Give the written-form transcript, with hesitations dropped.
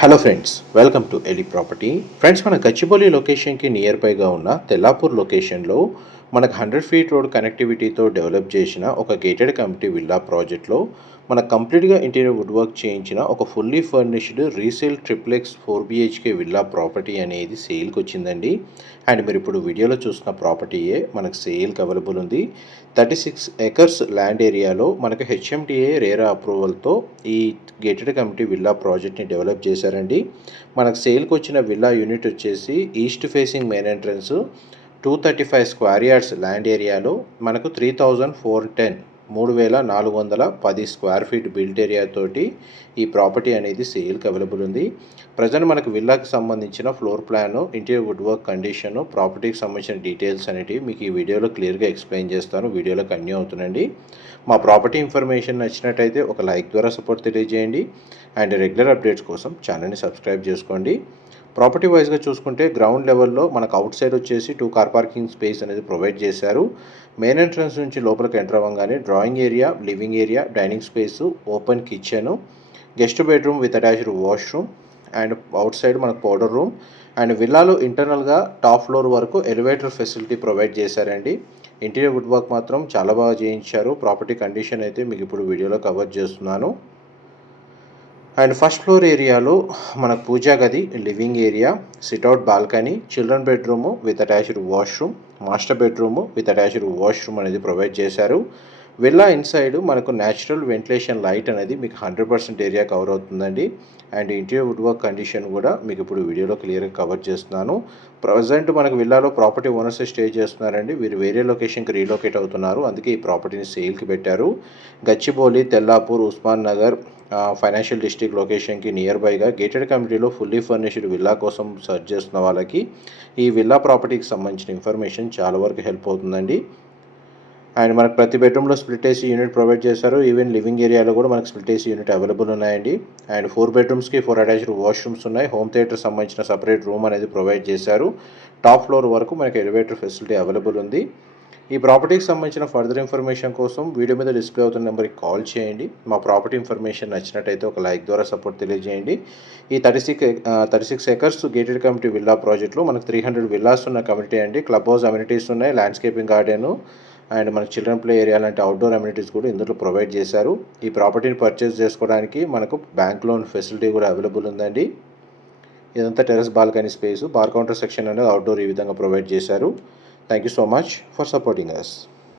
Hello friends, welcome to Eli property. Friends, మన గచ్చిబౌలి లొకేషన్కి near బైగా ఉన్న తెల్లాపూర్ లొకేషన్లో మనకు 100 ఫీట్ రోడ్ కనెక్టివిటీతో డెవలప్ చేసిన ఒక గేటెడ్ కమ్యూనిటీ విల్లా ప్రాజెక్ట్లో మనకు కంప్లీట్గా ఇంటీరియర్ వుడ్ వర్క్ చేయించిన ఒక fully furnished resale triplex 4 BHK villa property అనేది సేల్కి వచ్చిందండి. అండ్ మీరు ఇప్పుడు వీడియోలో చూసిన ప్రాపర్టీయే మనకు సేల్కి అవైలబుల్ ఉంది. 36 acres ల్యాండ్ ఏరియాలో మనకు హెచ్ఎండిఏ రేరా అప్రూవల్తో ఈ గేటెడ్ కమ్యూనిటీ విల్లా ప్రాజెక్ట్ని డెవలప్ చేశారండి. మనకు సేల్కి వచ్చిన విల్లా యూనిట్ వచ్చేసి east facing main entrance 235 square yards land ఏరియాలో మనకు 3410 స్క్వేర్ ఫీట్ బిల్ట్ ఏరియా తోటి ఈ ప్రాపర్టీ అనేది సేల్కి అవైలబుల్ ఉంది. ప్రజెంట్ మనకు విల్లాకి సంబంధించిన floor plan, interior wood work condition, ప్రాపర్టీకి సంబంధించిన డీటెయిల్స్ అనేవి మీకు ఈ వీడియోలో క్లియర్గా ఎక్స్ప్లెయిన్ చేస్తాను. వీడియోలో కంటిన్యూ అవుతుందండి. మా ప్రాపర్టీ ఇన్ఫర్మేషన్ నచ్చినట్టయితే ఒక లైక్ ద్వారా సపోర్ట్ తెలియజేయండి. అండ్ రెగ్యులర్ అప్డేట్స్ కోసం ఛానల్ని సబ్స్క్రైబ్ చేసుకోండి. ప్రాపర్టీ వైజ్గా చూసుకుంటే గ్రౌండ్ లెవెల్లో మనకు అవుట్ సైడ్ వచ్చేసి 2 కార్ పార్కింగ్ స్పేస్ అనేది ప్రొవైడ్ చేశారు. మెయిన్ ఎంట్రన్స్ నుంచి లోపలికి ఎంటర్ అవ్వగానే drawing area, living area, dining space, open kitchen, guest bedroom with attached washroom and out side మనకు పౌడర్ రూమ్ అండ్ విల్లాలో ఇంటర్నల్గా టాప్ ఫ్లోర్ వరకు ఎలివేటర్ ఫెసిలిటీ ప్రొవైడ్ చేశారండి. Interior wood work మాత్రం చాలా బాగా చేయించారు. ప్రాపర్టీ కండిషన్ అయితే మీకు ఇప్పుడు వీడియోలో కవర్ చేస్తున్నాను. అండ్ ఫస్ట్ ఫ్లోర్ ఏరియాలో మన పూజా గది, living area, sit-out balcony, children bedroom with attached washroom, master bedroom with attached washroom అనేది ప్రొవైడ్ చేశారు. విల్లా ఇన్సైడ్ మనకు న్యాచురల్ వెంటిలేషన్ లైట్ అనేది మీకు 100% ఏరియా కవర్ అవుతుందండి. And interior wood work condition కూడా మీకు ఇప్పుడు వీడియోలో క్లియర్గా కవర్ చేస్తున్నాను. ప్రజెంట్ మనకు విల్లాలో ప్రాపర్టీ ఓనర్స్ స్టే చేస్తున్నారండి. వీరు వేరే లొకేషన్కి రీలొకేట్ అవుతున్నారు. అందుకే ఈ ప్రాపర్టీని సేల్కి పెట్టారు. గచ్చిబౌలి, తెల్లాపూర్, ఉస్మాన్ నగర్ ఫైనాన్షియల్ డిస్ట్రిక్ట్ లొకేషన్కి నియర్ బైగా గేటెడ్ కమ్యూనిటీలో ఫుల్లీ ఫర్నిష్డ్ విల్లా కోసం సెర్చ్ చేస్తున్న వాళ్ళకి ఈ విల్లా ప్రాపర్టీకి సంబంధించిన ఇన్ఫర్మేషన్ చాలా వరకు హెల్ప్ అవుతుందండి. అండ్ మనకు ప్రతి బెడ్రూమ్లో స్ప్లిట్ ఏసీ యూనిట్ ప్రొవైడ్ చేశారు. ఈవెన్ లివింగ్ ఏరియాలో కూడా మనకు స్ప్లిట్ ఏసీ యూనిట్ అవైలబుల్ ఉన్నాయండి. అండ్ 4 బెడ్రూమ్స్కి 4 అటాచ్డ్ వాష్రూమ్స్ ఉన్నాయి. హోమ్ థియేటర్ సంబంధించిన సపరేట్ రూమ్ అనేది ప్రొవైడ్ చేశారు. టాప్ ఫ్లోర్ వరకు మనకి ఎలివేటర్ ఫెసిలిటీ అవైలబుల్ ఉంది. ఈ ప్రాపర్టీకి సంబంధించిన ఫర్దర్ ఇన్ఫర్మేషన్ కోసం వీడియో మీద డిస్ప్లే అవుతున్న నెంబర్కి కాల్ చేయండి. మా ప్రాపర్టీ ఇన్ఫర్మేషన్ నచ్చినట్టయితే ఒక లైక్ ద్వారా సపోర్ట్ తెలియజేయండి. ఈ 36 ఎకర్స్ గేటెడ్ కమ్యూనిటీ విల్లా ప్రాజెక్ట్లో మనకు 300 విల్లాస్ ఉన్న కమ్యూనిటీ అండి. క్లబ్ హౌస్ అమ్యూనిటీస్ ఉన్నాయి, ల్యాండ్స్కేపింగ్ గార్డెను అండ్ మనకు చిల్డ్రన్ ప్లే ఏరియా లాంటి అవుట్డోర్ అమ్యూనిటీస్ కూడా ఇందులో ప్రొవైడ్ చేశారు. ఈ ప్రాపర్టీని పర్చేస్ చేసుకోవడానికి మనకు బ్యాంక్ లోన్ ఫెసిలిటీ కూడా అవైలబుల్ ఉందండి. ఇదంతా terrace balcony space, bar counter section అనేది అవుట్డోర్ ఈ విధంగా ప్రొవైడ్ చేశారు. Thank you so much for supporting us.